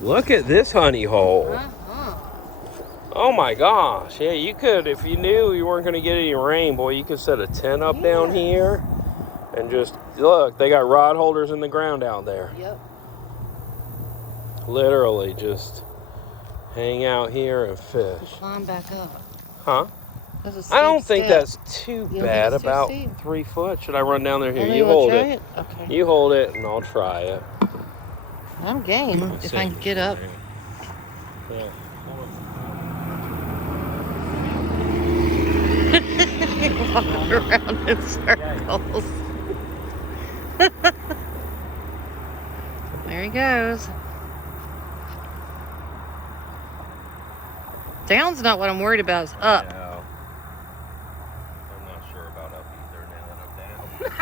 Look at this honey hole. Oh my gosh. Yeah, you could, if you knew you weren't going to get any rain, boy, you could set a tent up down here and just, look, they got rod holders in the ground out there. Yep. Literally just hang out here and fish. Climb back up. Huh? That's a I don't steep think step. that's too You don't think bad, it's too about steep? 3 foot. Should I run down there? Here, Oh, you you wanna hold try it. Okay. You hold it and I'll try it. I'm game if I can get up. Yeah. Walking around in circles. There he goes. Down's not what I'm worried about, it's up. No. I'm not sure about up either now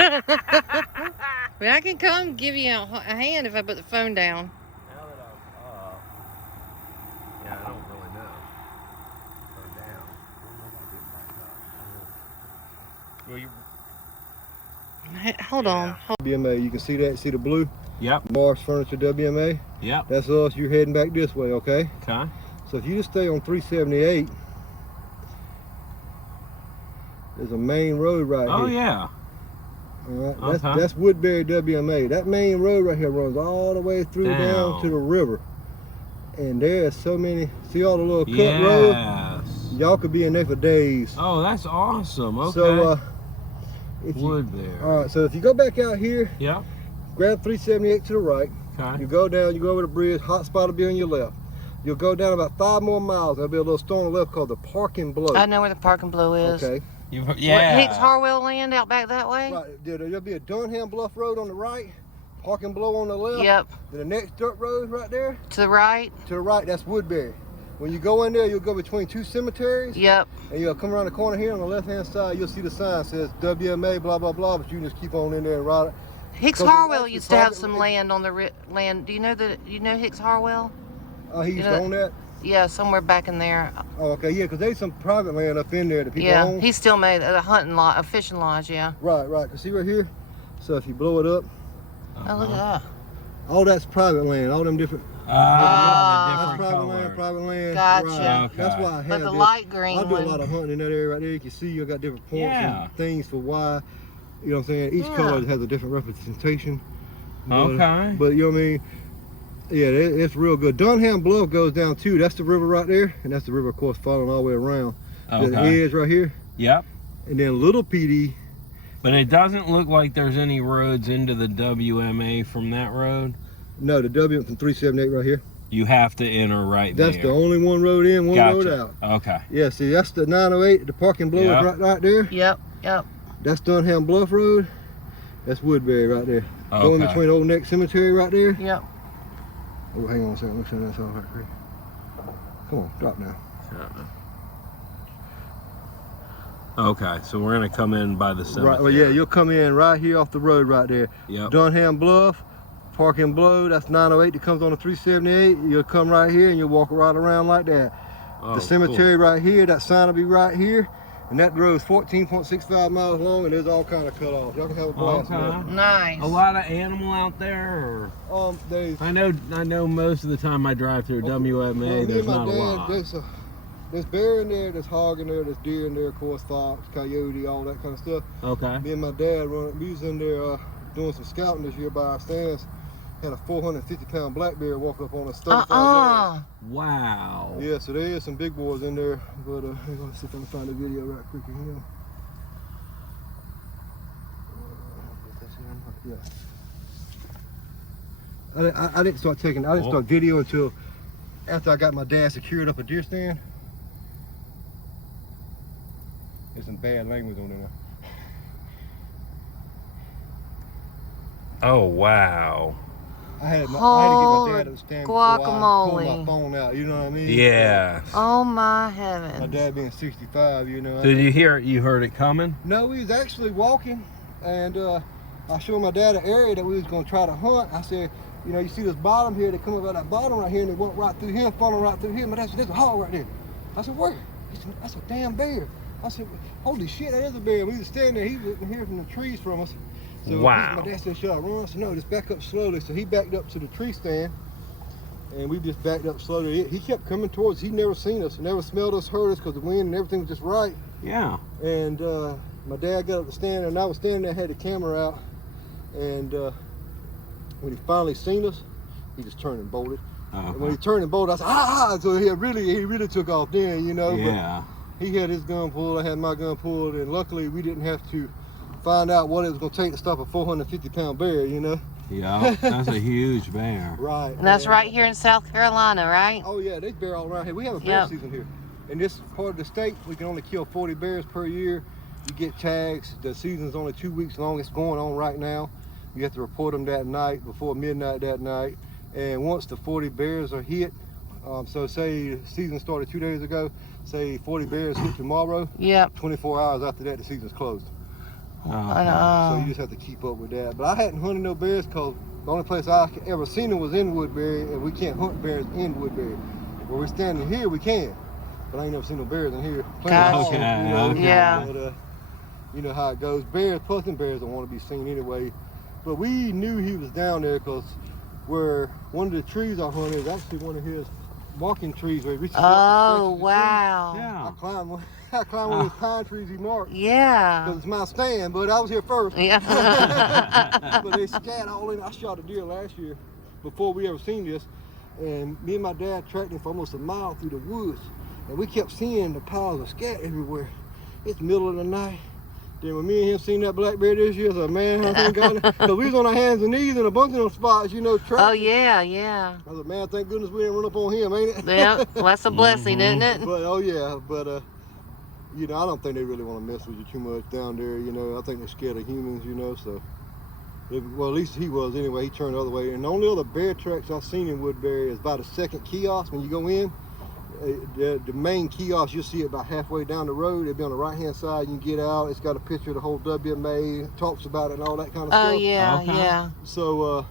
that I'm down. I mean, I can come give you a hand if I put the phone down. Now that I'm up, yeah, I don't really know. Or down. Well, you... Hold on. WMA, you can see that, see the blue? Yep. Mars Furniture WMA? Yep. That's us, you're heading back this way, okay? Okay. So if you just stay on 378, there's a main road right here. Oh, yeah. All right, that's Woodbury WMA. That main road right here runs all the way through down to the river. And there's so many, see all the little cut roads? Y'all could be in there for days. Oh, that's awesome. Okay. So, if Woodbury. all right, so if you go back out here, Yep. grab 378 to the right. Okay. You go down, you go over the bridge, hot spot will be on your left. You'll go down about 5 more miles. There'll be a little stone on the left called the Parking Blow. I know where the parking blow is. Okay. What, Hicks Harwell land out back that way? Right. There'll be a Dunham Bluff Road on the right, Parking Blow on the left. Yep. Then the next dirt road right there. To the right? To the right, that's Woodbury. When you go in there, you'll go between 2 cemeteries. Yep. And you'll come around the corner here on the left-hand side, you'll see the sign that says WMA, blah, blah, blah, but you can just keep on in there and ride it. Hicks Harwell used to have some land on the land. Do you know Hicks Harwell? Oh, he used to own that? Yeah, somewhere back in there. Oh, okay, yeah, because there's some private land up in there that people own. Yeah, he still made a hunting lot, a fishing lodge, yeah. Right, right, because see right here? So if you blow it up. Oh, look at that. All that's private land, all them different. That's private land. Gotcha. Right. Okay. That's why I have But the this. light green I do a lot of hunting in that area right there. You can see you got different points and things for why. You know what I'm saying? Each color has a different representation. Okay. But you know what I mean? Yeah, it's real good. Dunham Bluff goes down too. That's the river right there. And that's the river, of course, following all the way around. Okay. The edge right here. Yep. And then Little Pee Dee. But it doesn't look like there's any roads into the WMA from that road. No, the W from 378 right here. You have to enter right there. That's the only one road in, one road out. Okay. Yeah, see, that's the 908. The Parking Blow is right there. Yep, yep. That's Dunham Bluff Road. That's Woodbury right there. Okay. Going between Old Neck Cemetery right there. Yep. Oh, hang on a second. Let's see that's all right, Chris. Come on, drop now. Okay, so we're gonna come in by the cemetery. Right, well, yeah, you'll come in right here off the road right there. Yep. Dunham Bluff, Parking Blow. That's 908 that comes on the 378. You'll come right here and you'll walk right around like that. Oh, the cemetery right here. That sign will be right here. And that road's 14.65 miles long, and there's all kind of cut off. Y'all can have a blast. Okay. Nice. A lot of animal out there, or there's. I know most of the time I drive through WMA. There's not a lot. There's bear in there, there's hog in there, there's deer in there, of course, fox, coyote, all that kind of stuff. Okay. Me and my dad we was in there doing some scouting this year by our stands. Had a 450-pound black bear walk up on us. Wow. Yeah, so there is some big boys in there, but hang on, let's see if I can find a video right quick in here. Yeah. I didn't start video until after I got my dad secured up a deer stand. There's some bad language on there. Oh wow. I had to get my dad to the stand before I guacamole. pulled my phone out, you know what I mean? Yeah. Oh my heavens. My dad being 65, you know. Did you hear it? You heard it coming? No, we was actually walking, and I showed my dad an area that we was gonna try to hunt. I said, you know, you see this bottom here, they come up out that bottom right here, and they went right through here, funnel right through here, but there's a hog right there. I said, where? He said, that's a damn bear. I said, holy shit, that is a bear. We was standing there, he was looking here from the trees from us. So wow. my dad said, should I run? I said, no, just back up slowly. So he backed up to the tree stand, and we just backed up slowly. He kept coming towards us. He never seen us, never smelled us, heard us, because the wind and everything was just right. Yeah. And my dad got up to stand, and I was standing there, had the camera out, and when he finally seen us, he just turned and bolted. And when he turned and bolted, I said, ah! So he really took off then, you know. Yeah. But he had his gun pulled, I had my gun pulled, and luckily we didn't have to find out what it was going to take to stop a 450-pound bear, you know. Yeah, that's a huge bear. Right. And that's right here in South Carolina, right? Oh yeah, there's bear all around here. We have a bear season here. In this part of the state, we can only kill 40 bears per year. You get tags. The season's only 2 weeks long. It's going on right now. You have to report them that night, before midnight that night. And once the 40 bears are hit, so say the season started 2 days ago, say 40 bears hit tomorrow, 24 hours after that, the season's closed. So you just have to keep up with that. But I hadn't hunted no bears because the only place I ever seen them was in Woodbury, and we can't hunt bears in Woodbury. Where we're standing here, we can. But I ain't never seen no bears in here. Gotcha. Yeah. But, you know how it goes. Bears, plus them bears don't want to be seen anyway. But we knew he was down there because where one of the trees I hunted is actually one of his walking trees where he reaches up and stretches the tree. Yeah. I climbed one of those pine trees he marked. Yeah. Because it's my stand, but I was here first. Yeah. But they scat all in. I shot a deer last year before we ever seen this. And me and my dad tracked him for almost a mile through the woods. And we kept seeing the piles of scat everywhere. It's the middle of the night. Then when me and him seen that black bear this year, I said, man, I thank God. Because we was on our hands and knees in a bunch of them spots, you know, tracking. Oh, yeah. I said, man, thank goodness we didn't run up on him, ain't it? Yeah, well, that's a blessing, isn't it? But, oh, yeah, but, you know, I don't think they really want to mess with you too much down there, you know. I think they're scared of humans, you know, so. Well, at least he was anyway. He turned the other way. And the only other bear tracks I've seen in Woodbury is by the second kiosk when you go in. The main kiosk, you'll see it about halfway down the road. It'll be on the right-hand side. You can get out. It's got a picture of the whole WMA, talks about it and all that kind of stuff. Oh, yeah, yeah. So,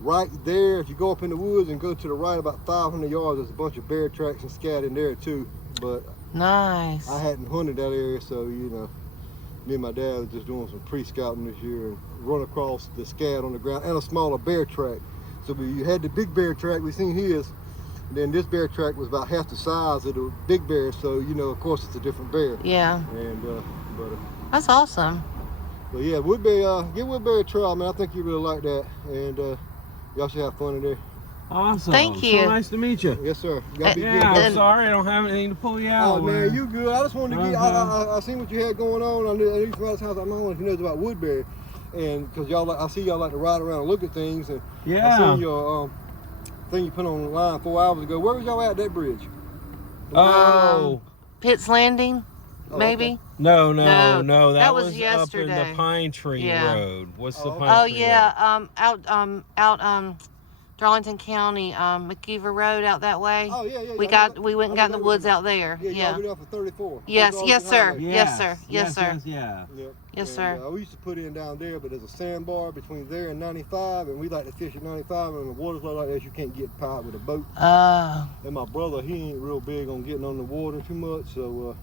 right there, if you go up in the woods and go to the right about 500 yards, there's a bunch of bear tracks and scat in there, too. But nice. I hadn't hunted that area, so, you know, me and my dad was just doing some pre-scouting this year and run across the scat on the ground and a smaller bear track. So you had the big bear track, we seen his. Then this bear track was about half the size of the big bear, so you know, of course, it's a different bear. Yeah. And that's awesome. But yeah, Woodbury, get Woodbury a try, man. I think you really like that, and y'all should have fun in there. Awesome. Thank you. So nice to meet you. Yes, sir. Y'all be good. I'm sorry I don't have anything to pull you out. Oh man, you good? I just wanted to get. I seen what you had going on. I knew from out house. I know if you know about Woodbury, and because y'all, I see y'all like to ride around and look at things, and I seen your thing you put online 4 hours ago. Where was y'all at that bridge? Pitts Landing, maybe. Okay. No. That was yesterday. Up in the Pine Tree Road. What's the Pine Tree Oh Road? yeah, out Darlington County, McKeever Road out that way. Oh yeah. We went and got in the woods out there. Yeah. We off of 34. Yes, sir. Yes, Yep. Yes, sir. We used to put in down there, but there's a sandbar between there and 95, and we like to fish at 95, and the water's low like that, you can't get pied with a boat. Oh. And my brother, he ain't real big on getting on the water too much, so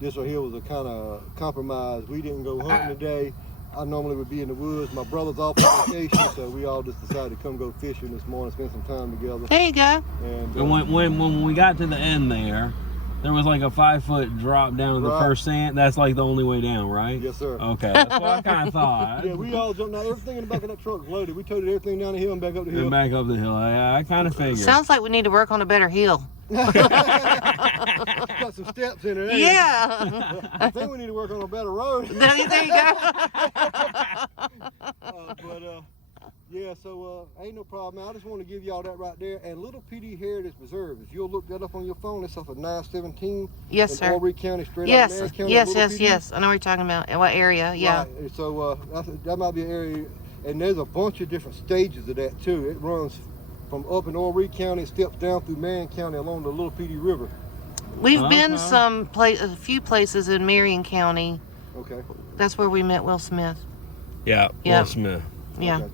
this right here was a kind of compromise. We didn't go hunting today. I normally would be in the woods. My brother's off on vacation, so we all just decided to come go fishing this morning, spend some time together. There you go. And when we got to the end there was like a 5-foot drop down to the first sand. That's like the only way down, right? Yes, sir. Okay, that's what I kind of thought. Yeah, we all jumped out. Everything in the back of that truck was loaded. We toted everything down the hill and back up the hill. And back up the hill. Yeah, I kind of figured. Sounds like we need to work on a better hill. Got some steps in it. Yeah. I think we need to work on a better road. There you go. Yeah, so ain't no problem, man. I just want to give y'all that right there. And Little Pee Dee Heritage Preserve, if you'll look that up on your phone, it's off of 917. Yes, sir. In Horry County, straight out of Marion County. Yes. I know what you're talking about. In what area? Yeah. Right. So that might be an area, and there's a bunch of different stages of that too. It runs from up in Horry County, steps down through Marion County along the Little Pee Dee River. We've been a few places in Marion County. Okay. That's where we met Will Smith. Yeah, Will Smith. Yeah. Okay.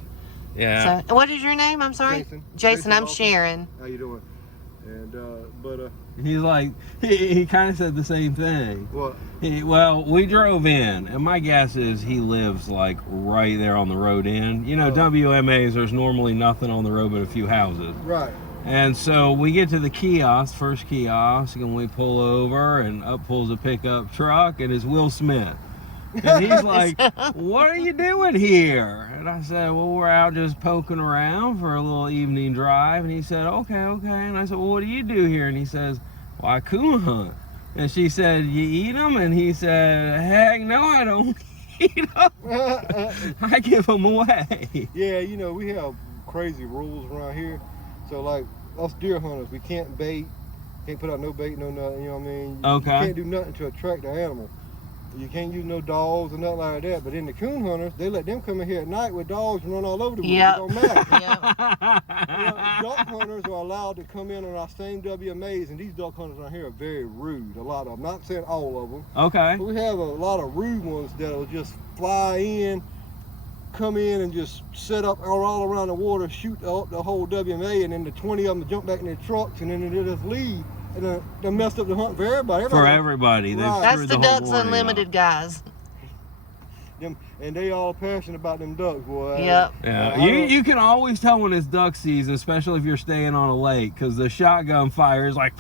Yeah. So, what is your name? I'm sorry. Jason. I'm Sharon. How you doing? And He's like, he kind of said the same thing. what? Well, we drove in, and my guess is he lives like right there on the road end. You know, WMAs, there's normally nothing on the road but a few houses. Right. And so we get to the kiosk, first kiosk, and we pull over, and up pulls a pickup truck, and it's Will Smith. And he's like, what are you doing here? And I said, well, we're out just poking around for a little evening drive. And he said, okay. And I said, well, what do you do here? And he says, well, I coon hunt. And she said, you eat them? And he said, heck no, I don't eat them. I give them away. Yeah, you know, we have crazy rules around here. So like us deer hunters, we can't bait, can't put out no bait, no nothing, you know what I mean? Okay. You can't do nothing to attract the animal. You can't use no dogs or nothing like that. But in the coon hunters, they let them come in here at night with dogs and run all over the woods. Yep. It don't matter. Yeah. Duck hunters are allowed to come in on our same WMAs, and these duck hunters around here are very rude. A lot of them, not saying all of them. Okay. But we have a lot of rude ones that will just fly in, come in and just set up all around the water, shoot the whole WMA, and then the 20 of them jump back in their trucks, and then they just leave. And they messed up the hunt for everybody. For everybody. They've Right. That's screwed the whole Ducks morning Unlimited up. guys. And they all passionate about them ducks, boy. Yep. Yeah, you can always tell when it's duck season, especially if you're staying on a lake, because the shotgun fire is like...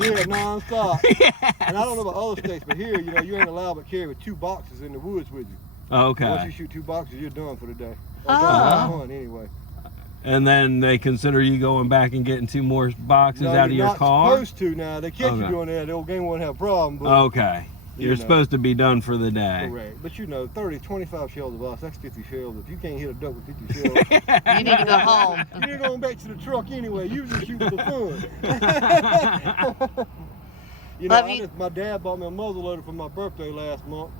Yeah, non-stop. Yes. And I don't know about other states, but here, you know, you ain't allowed but carry with 2 boxes in the woods with you. Once you Okay. shoot 2 boxes, you're done for the day. Oh. That's fun anyway. And then they consider you going back and getting 2 more boxes No, out of you're your not car? supposed to now. They catch you Okay. doing that, the old game won't have a problem. But Okay. You You're know. supposed to be done for the day. Correct. But you know, 30, 25 shells of us, that's 50 shells. If you can't hit a duck with 50 shells, You need to go home. you're going back to the truck anyway. You just shoot for fun. You know, Love you. my dad bought me a muzzleloader for my birthday last month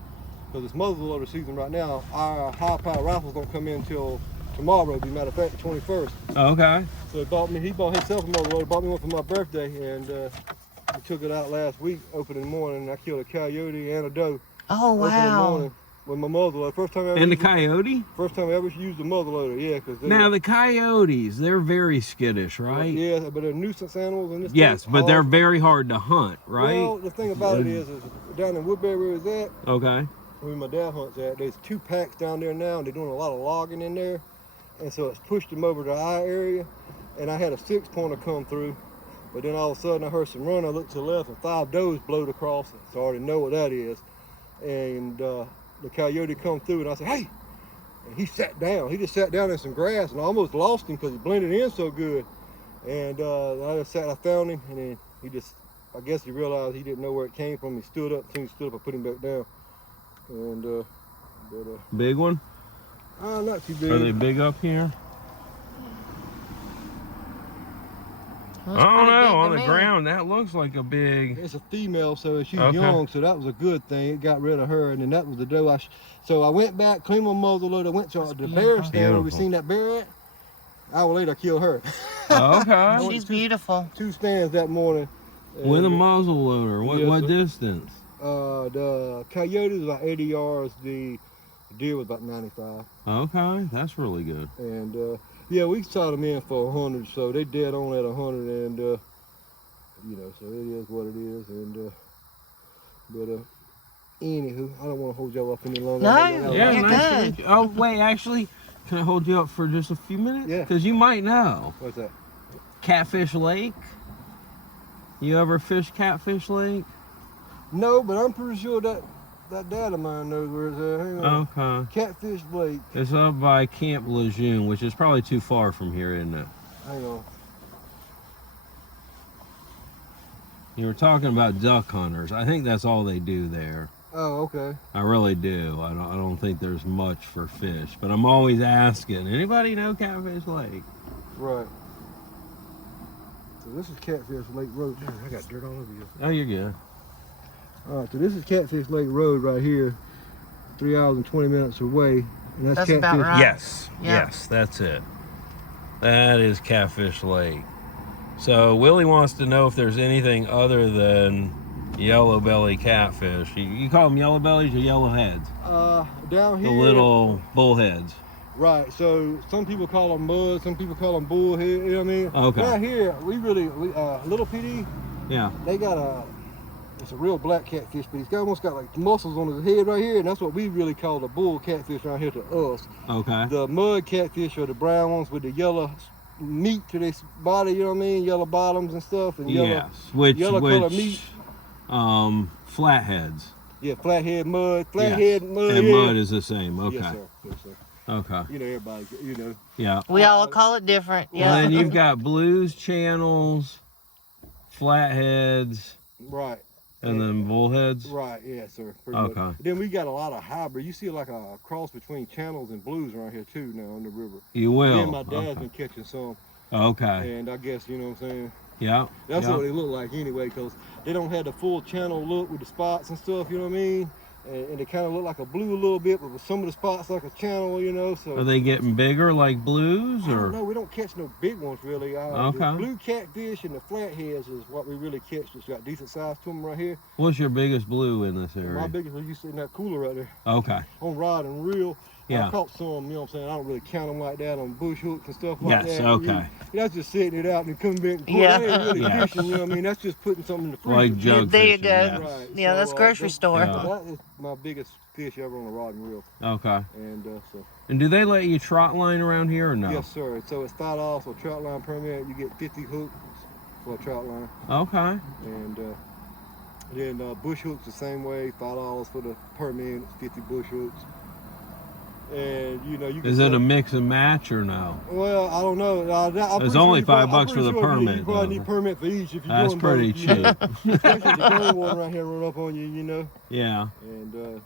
because it's muzzleloader season right now. Our high-power rifles don't come in until tomorrow, as a matter of fact, the 21st. Okay. So he bought himself a muzzleloader, bought me one for my birthday, and we took it out last week, open in the morning, and I killed a coyote and a doe. Oh, Open in the wow. morning with my muzzleloader. First time I ever And the used coyote? First time I ever used a muzzleloader, yeah. Cause Now, the coyotes, they're very skittish, right? Yeah, but they're nuisance animals in this Yes, state. but they're very hard to hunt, right? Well, the thing about it is down in Woodbury where it's at, Okay. where my dad hunts at, there's 2 packs down there now, and they're doing a lot of logging in there. And so it's pushed them over to our area, and I had a 6-pointer come through. But then all of a sudden I heard some run, I looked to the left, and 5 does blowed across it. So I already know what that is. And the coyote come through, and I said, hey! And he sat down. He just sat down in some grass, and I almost lost him because he blended in so good. And I found him, and then he just, I guess he realized he didn't know where it came from. He stood up, I put him back down. And, Big one? not too big. Are they big up here? That's I don't pretty big know. On to the me. ground, that looks like a big... It's a female, so she's Okay. young, so that was a good thing. It got rid of her, and then that was the doe. So I went back, cleaned my muzzleloader, I went to the bear stand where we Beautiful. seen that bear at. An hour later, I killed her. Okay. She's beautiful. 2 stands that morning. With a And, muzzle loader. What, Yes, what sir. distance? the coyote was about 80 yards. The deer was about 95. Okay, that's really good. And yeah, we shot them in for 100, so they dead on at 100, and you know, so it is what it is. And but anywho, I don't want to hold y'all up any longer. No, I know y'all Yeah, like- you're nice to good. meet you. Oh, wait, actually, can I hold you up for just a few minutes? Yeah. Because you might know. What's that? Catfish Lake? You ever fish Catfish Lake? No, but I'm pretty sure that dad of mine knows where it's at. Hang on. Okay. Catfish Lake. It's up by Camp Lejeune, which is probably too far from here, isn't it? Hang on. You were talking about duck hunters. I think that's all they do there. Oh, okay. I really do. I don't think there's much for fish, but I'm always asking. Anybody know Catfish Lake? Right. So this is Catfish Lake Road. Man, I got dirt all over you. Oh, you're good. All right, so this is Catfish Lake Road right here, 3 hours and 20 minutes away. And That's about right. Yes, Yeah. yes, that's it. That is Catfish Lake. So Willie wants to know if there's anything other than yellow belly catfish. You call them yellow bellies or yellow heads? Down The here. little bullheads. Right. So some people call them mud, some people call them bullhead. You know what I mean? Okay. Right here, we little Pee Dee. Yeah. They got it's a real black catfish, but he's almost got like muscles on his head right here, and that's what we really call the bull catfish around here to us. Okay. The mud catfish are the brown ones with the yellow meat to this body. You know what I mean? Yellow bottoms and stuff, and Yes. yellow color meat. Flatheads. Yeah, flathead mud. Flathead mud. And yeah. mud is the same. Okay. Yes, sir. Yes, sir. Okay. You know, everybody, you know. Yeah. We all call it different. And Yeah. then you've got blues channels, flatheads, Right. and then bullheads. Right, yeah, sir. Pretty Okay. much. Then we got a lot of hybrid. You see like a cross between channels and blues around here too now on the river. You will. Me and my dad's been catching some. Okay. And I guess, you know what I'm saying? Yeah. That's yeah. what they look like anyway, because they don't have the full channel look with the spots and stuff, you know what I mean? And they kind of look like a blue a little bit, but with some of the spots like a channel, you know. So Are they getting bigger like blues, or? No, we don't catch no big ones really. Okay. The blue catfish and the flatheads is what we really catch. That's got decent size to them right here. What's your biggest blue in this area? My biggest one you see in that cooler right there. Okay. On rod and reel. Yeah. I caught some, you know what I'm saying? I don't really count them like that on bush hooks and stuff like Yes, that. okay. That's just setting it out and coming back and pulling. Yeah. That ain't really Yeah. fishing, you know what I mean? That's just putting something in the freezer. Like jug There you fishing, go. yes. Right. Yeah, that's grocery store. Yeah. That is my biggest fish ever on a rod and reel. Okay. And so. And do they let you trot line around here or no? Yes, sir. So it's $5 for a trout line permit. You get 50 hooks for a trout line. Okay. And then bush hooks the same way. $5 for the permit. It's 50 bush hooks. And you know you can. Is it a mix and match or no? Well, I don't know. It's only $5 for the permit. You probably though. need permit for each if you're That's doing pretty both, you know. cheap. Especially the green water right here run up on you, you know. Yeah. And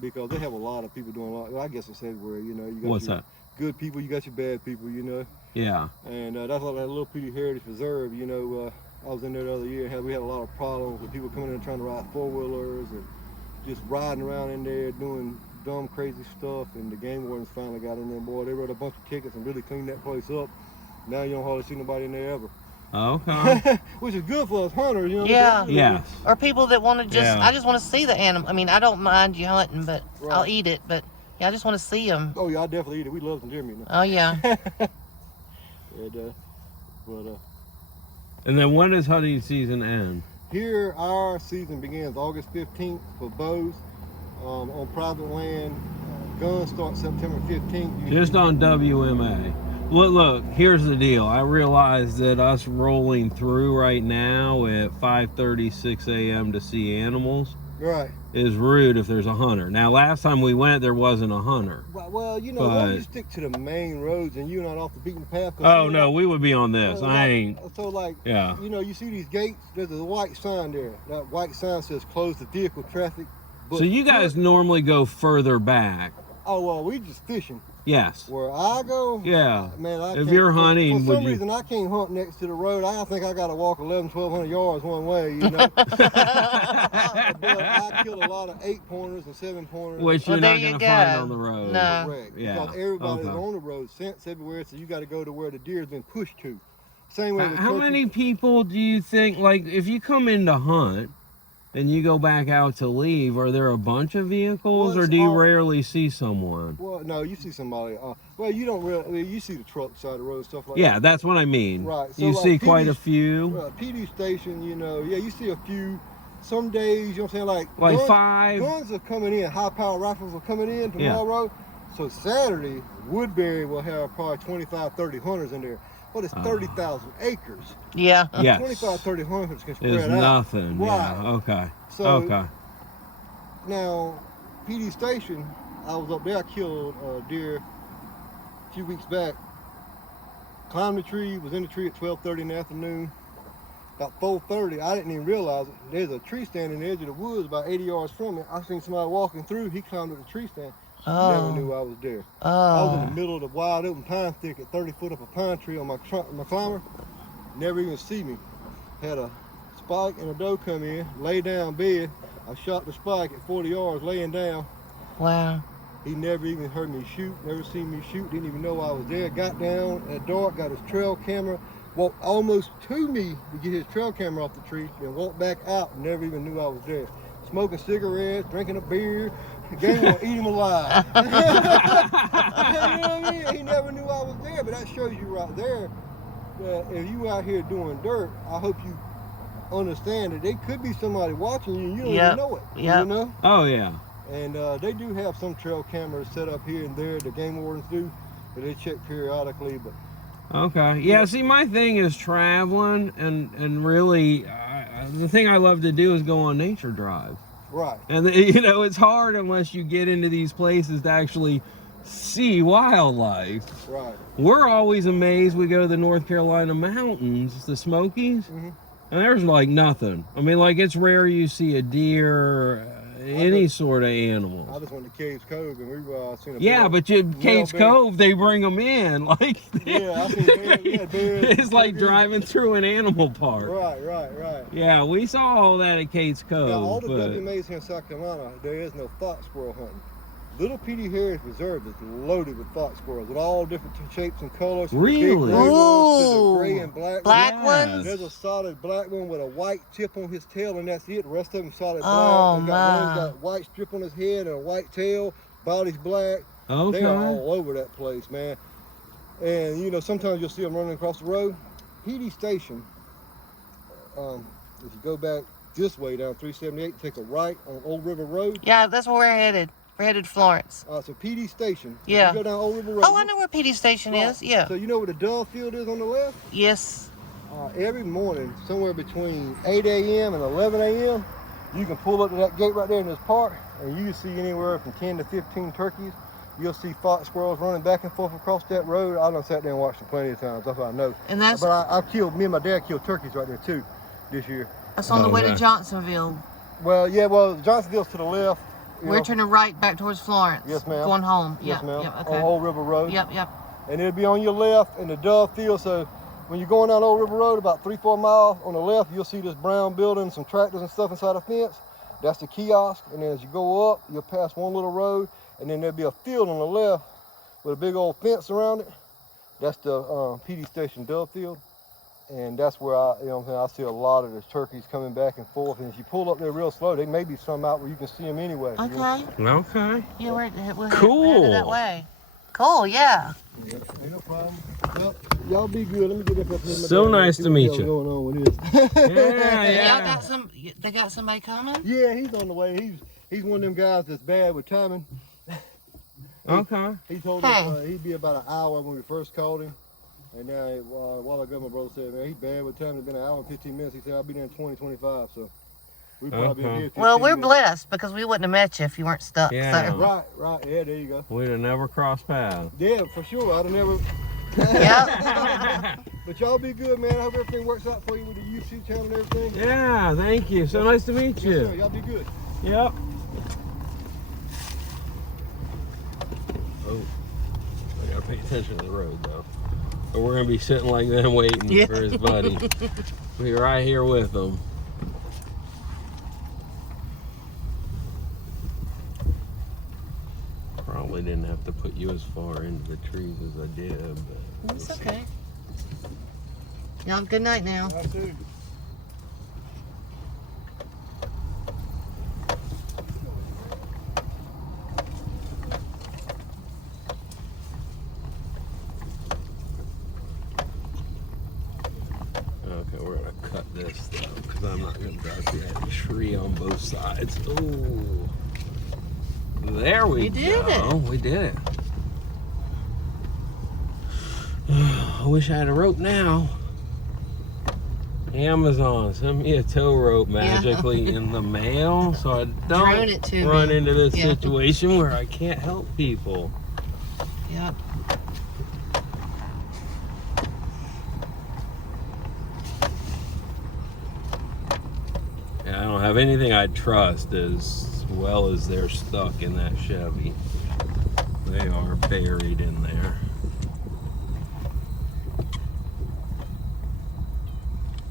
because they have a lot of people doing a lot. I guess it's everywhere, you know. You got What's your that? good people, you got your bad people, you know. Yeah. And that's like that little Pee Dee Heritage Preserve, you know. I was in there the other year. We had a lot of problems with people coming in and trying to ride four-wheelers and just riding around in there doing dumb, crazy stuff. And the game wardens finally got in there. Boy, they wrote a bunch of tickets and really cleaned that place up. Now you don't hardly see nobody in there ever. Okay. Which is good for us hunters, you know. Yeah. Yes. Or people that want to just, Yeah. I just want to see the animal. I mean, I don't mind you hunting, but I'll Right. eat it. But yeah, I just want to see them. Oh yeah, I definitely eat it. We love some deer meat now. Oh, yeah. And And then when does hunting season end? here our season begins August 15th for bows on private land. Guns start September 15th. Just on WMA. Well, look, here's the deal. I realize that us rolling through right now at 5:36 a.m. to see animals Right. is rude if there's a hunter. Now, last time we went, there wasn't a hunter. Well, you know, as long as you stick to the main roads and you're not off the beaten path. Oh, no, we would be on this. I ain't. So, like, Yeah. you know, you see these gates, there's a white sign there. That white sign says close to vehicle traffic. But So you guys normally go further back. Oh, well, we just fishing. Yes. Where I go, Yeah. man, I If can't- you're hunting, for would some you- reason I can't hunt next to the road. I think I got to walk 1,200 yards one way, you know. But I kill a lot of 8-pointers and 7-pointers. Which Well, you're there not you going to find go. on the road. No. Correct. Yeah. Because everybody's Okay. on the road, scents everywhere, so you got to go to where the deer's been pushed to. Same way with How turkey. many people do you think, like, if you come in to hunt and you go back out to leave, are there a bunch of vehicles, Well, or it's do you all- rarely see someone? Well, no, you see somebody. Well, you don't really. I mean, you see the truck side of the road and stuff like Yeah, that. that's what I mean. Right, so You like see quite a PD's few. PD station, you know, yeah, you see a few. Some days, you know what I'm saying, like Like guns, 5. Guns are coming in. High power rifles are coming in tomorrow. So Saturday, Woodbury will have probably 25, 30 hunters in there. But it's 30,000 acres. Yeah. Yes. 25, 30 hunters can spread Is out. nothing. Right. Yeah. Okay. So Okay. now, PD station, I was up there. I killed a deer a few weeks back. Climbed the tree, was in the tree at 12:30 in the afternoon. About 4:30, I didn't even realize it. There's a tree stand in the edge of the woods about 80 yards from it. I seen somebody walking through. He climbed up the tree stand. Never knew I was there. I was in Oh. the middle of the wide open pine thicket, 30 foot up a pine tree on my climber. Never even see me. Had a spike and a doe come in, lay down bed. I shot the spike at 40 yards laying down. Wow. He never even heard me shoot, never seen me shoot, didn't even know I was there. Got down at dark, got his trail camera, walked almost to me to get his trail camera off the tree, then walked back out, never even knew I was there. Smoking cigarettes, drinking a beer, Game will eat him alive. You know what I mean? He never knew I was there, but that shows you right there that if you out here doing dirt, I hope you understand that there could be somebody watching you and you don't even know it. You know? Oh, yeah. And they do have some trail cameras set up here and there, the game wardens do, but they check periodically. But okay, yeah. See, my thing is traveling, and really, the thing I love to do is go on nature drives. Right. And you know, it's hard unless you get into these places to actually see wildlife. Right. We're always amazed. We go to the North Carolina mountains, the Smokies, and there's like nothing. I mean, like it's rare you see a deer. Any sort of animal. I just went to Caves Cove and we seen a bear. But Caves Cove, they bring them in. Like, yeah, I seen bears. It's like driving through an animal park. Right. Yeah, we saw all that at Caves Cove. Now, all the WMAs here in South Carolina, there is no fox squirrel hunting. Little Pee Dee Heritage Reserve is loaded with fox squirrels, with all different shapes and colors. Really? Ooh. The gray and black ones? There's a solid black one with a white tip on his tail, and that's it. The rest of them solid black. Oh, One's got a white strip on his head and a white tail. Body's black. Okay. They are all over that place, man. And, you know, sometimes you'll see them running across the road. Pee Dee Station, if you go back this way down 378, take a right on Old River Road. Yeah, that's where we're headed. We're headed to Florence. So Pee Dee Station. Yeah. You go down Old River Road. Oh, I know where Pee Dee Station is. Yeah. So you know where the dove field is on the left? Yes. Every morning, somewhere between 8 a.m. and 11 a.m., you can pull up to that gate right there in this park, and you can see anywhere from 10 to 15 turkeys. You'll see fox squirrels running back and forth across that road. I done sat there and watched them plenty of times. That's what I know. And that's. But me and my dad killed turkeys right there too this year. That's on the way to Johnsonville. Well, yeah. Well, Johnsonville's to the left. We're turning right back towards Florence. Yes, ma'am. Going home. Yes, ma'am. Yep, okay. On Old River Road. Yep. And it'll be on your left in the dove field. So when you're going down Old River Road, about 3-4 miles on the left, you'll see this brown building, some tractors and stuff inside a fence. That's the kiosk. And then as you go up, you'll pass one little road, and then there'll be a field on the left with a big old fence around it. That's the Pee Dee Station dove field. And that's where I see a lot of the turkeys coming back and forth. And if you pull up there real slow, there may be some out where you can see them anyway. Okay. You know? Okay. Yeah, we're cool. headed that way. Cool, yeah. Ain't no problem. Well, y'all be good. Let me get up here. So nice to meet you. Going on with this. Yeah. They got somebody coming? Yeah, he's on the way. He's one of them guys that's bad with timing. Okay. He told us he'd be about an hour when we first called him. And now, a while ago, my brother said, man, he's bad with time. It's been an hour and 15 minutes. He said, I'll be there in 20, 25. So we've probably been here 15 Well, we're minutes. blessed because we wouldn't have met you if you weren't stuck. Yeah. So. Right. Yeah, there you go. We'd have never crossed paths. Yeah, for sure. I'd have never. Yeah. But y'all be good, man. I hope everything works out for you with the YouTube channel and everything. Yeah, thank you. So nice to meet you. Yes, sir. Y'all be good. Yep. Oh, I gotta pay attention to the road though. But we're gonna be sitting like them waiting for his buddy. Be right here with him. Probably didn't have to put you as far into the trees as I did, but It's okay. Y'all have a good night now. Y'all too. okay, we're gonna cut this though, because I'm not gonna drive through that tree on both sides. Oh, there we go. We did it. I wish I had a rope now. Amazon, send me a tow rope magically in the mail so I don't run into this situation where I can't help people. Yep. Yeah, I don't have anything I trust as well as they're stuck in that Chevy. They are buried in there.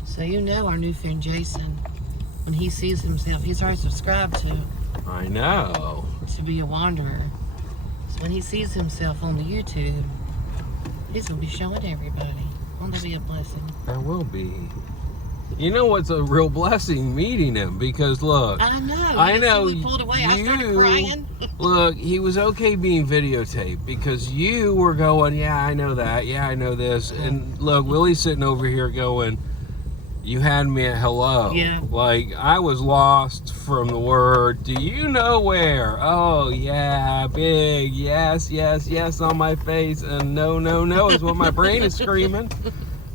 So you know our new friend Jason, when he sees himself, he's already subscribed I know. to be a wanderer. So when he sees himself on the YouTube, he's gonna be showing everybody. Won't that be a blessing? That will be. You know what's a real blessing? Meeting him, because look, I know. I know We pulled away. I started crying. Look, he was okay being videotaped because you were going, yeah, I know that. Yeah, I know this. And look, Willie's sitting over here going, you had me at hello. Yeah. Like, I was lost from the word, do you know where? Oh, yeah, big, yes, yes, yes on my face. And no, no, no is what my brain is screaming.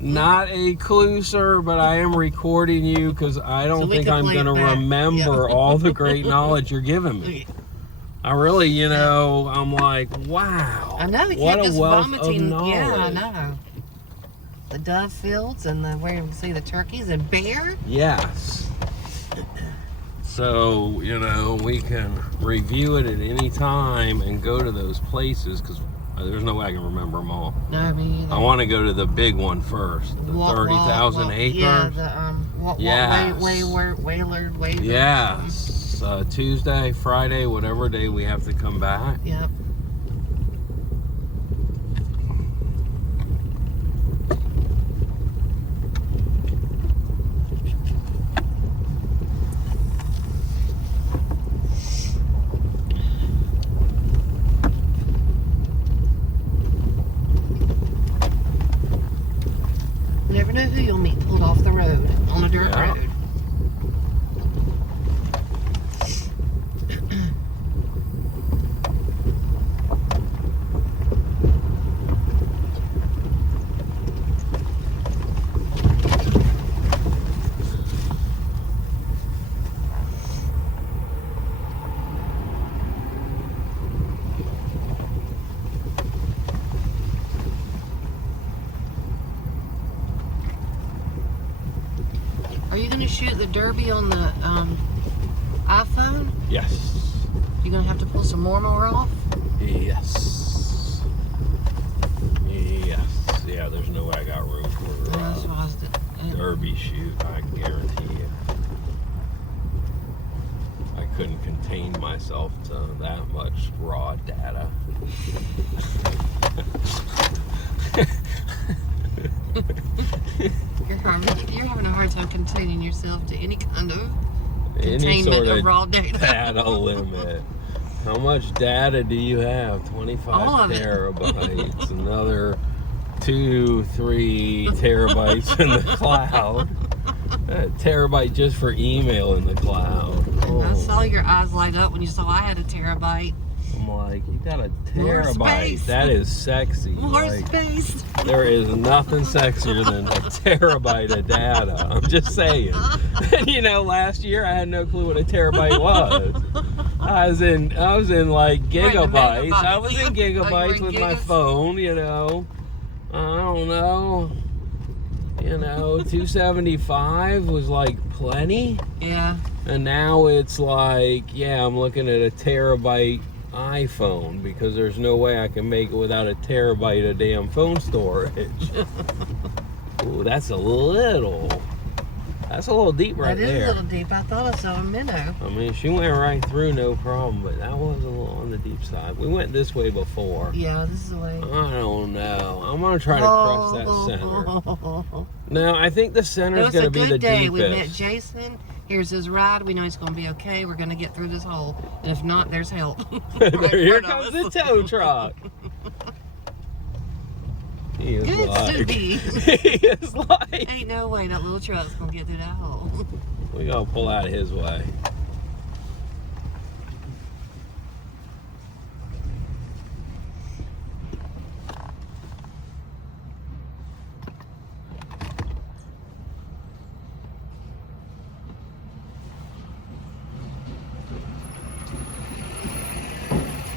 Not a clue, sir, but I am recording you because I don't think I'm going to remember all the great knowledge you're giving me. I really, you know, I'm like, wow. I know, he what kept a just wealth vomiting. of knowledge. Yeah, I know. The dove fields and where you can see the turkeys and bear. Yes. So, you know, we can review it at any time and go to those places because there's no way I can remember them all. No, me either. I want to go to the big one first, the 30,000 acres. Yeah, the Waylard. Yes, Tuesday, Friday, whatever day we have to come back. Yep. You never know who you'll meet pulled off the road on a dirt road. Are you going to shoot the Derby on the iPhone? Yes. You're going to have to pull some more off? Yes. Yes. Yeah, there's no way I got room for Derby shoot, I guarantee you. I couldn't contain myself to that much raw data. You're having a hard time containing yourself to any kind of Any containment sort of raw data. Data limit. How much data do you have? 25 terabytes. Another 2-3 terabytes in the cloud. A terabyte just for email in the cloud. And I saw your eyes light up when you saw I had a terabyte. I'm like, you got a More terabyte. space. That is sexy. More like, space. There is nothing sexier than a terabyte of data. I'm just saying. You know, last year I had no clue what a terabyte was. I was in like gigabytes. I was in gigabytes with my phone, you know. I don't know. You know, 275 was like plenty. Yeah. And now it's like, yeah, I'm looking at a terabyte iPhone because there's no way I can make it without a terabyte of damn phone storage. Ooh, that's a little deep right there. That is a little deep. I thought I saw a minnow. I mean, she went right through, no problem, but that was a little on the deep side. We went this way before. Yeah, this is the way. I don't know. I'm going to try to cross that center. No, I think the center is going to be the deepest. We met Jason. Here's his ride. We know he's going to be okay. We're going to get through this hole. And if not, there's help. Here comes the tow truck. He is Good like, he is like, ain't no way that little truck's going to get through that hole. We're going to pull out his way.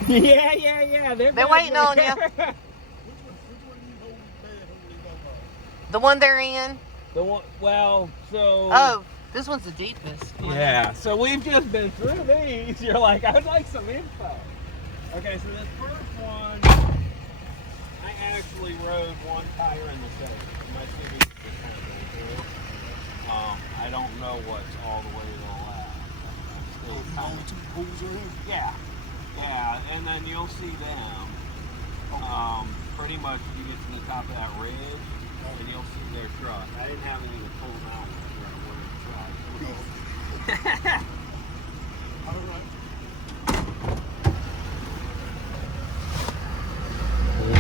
Yeah. They're waiting on you. The one they're in? The one, well, so... Oh, this one's the deepest. Yeah, so we've just been through these. You're like, I would like some info. Okay, so this first one, I actually rode one tire in the state. My city is kind of cool. I don't know what's all the way to the left. Yeah, and then you'll see them. Pretty much you get to the top of that ridge, and you'll see their truck. I didn't have any to pull them out.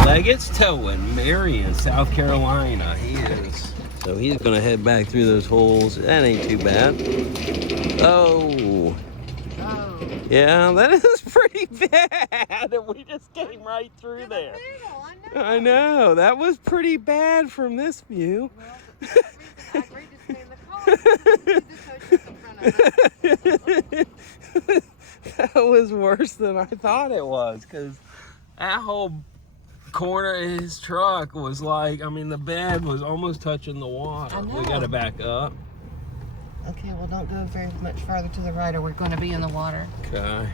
Leggett's Towing, Marion, South Carolina. He is. So he's gonna head back through those holes. That ain't too bad. Oh. Yeah, that is pretty bad. We just came right through there. I know. That was pretty bad from this view. Well, for that reason, I agreed to stay in the car. That was worse than I thought it was, because that whole corner of his truck was like, I mean, the bed was almost touching the water. We got to back up. Okay, well, don't go very much farther to the right or we're going to be in the water. Okay.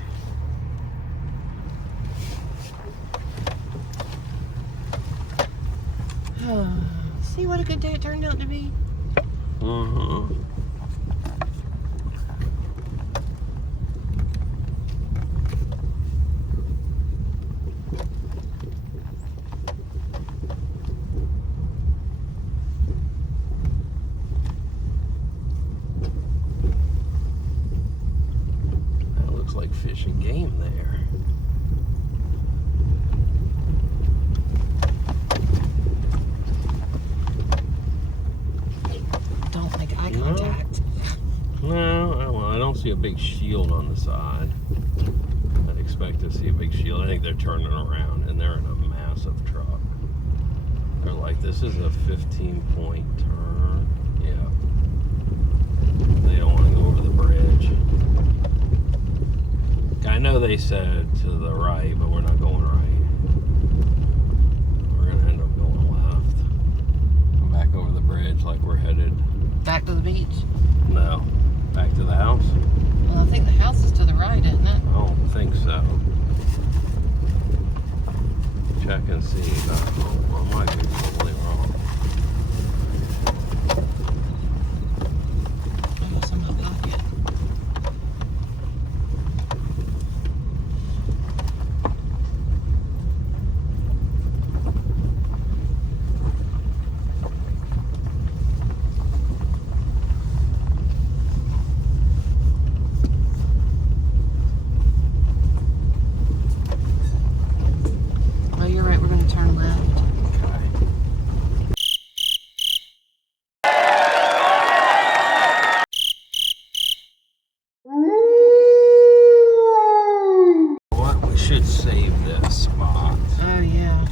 See what a good day it turned out to be? Uh-huh. That looks like fish and game there. Don't make eye contact. No, I don't see a big shield on the side. I'd expect to see a big shield. I think they're turning around and they're in a massive truck. They're like, this is a 15-point turn. Yeah. They don't want to go over the bridge. I know they said to the right, but we're not going right. We're going to end up going left. Come back over the bridge like we're headed. Back to the beach? No. Back to the house? Well, I think the house is to the right, isn't it? I don't think so. Check and see. I might be totally wrong. I guess I'm not pocket. Oh, you're right. We're going to turn left. What? We should save this spot. Oh, yeah.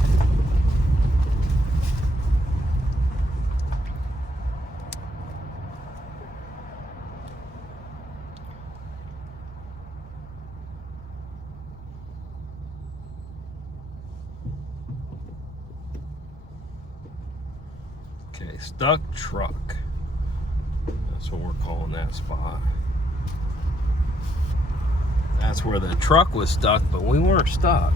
Okay, stuck truck. That's what we're calling that spot. That's where the truck was stuck, but we weren't stuck.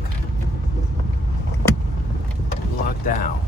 We lucked out.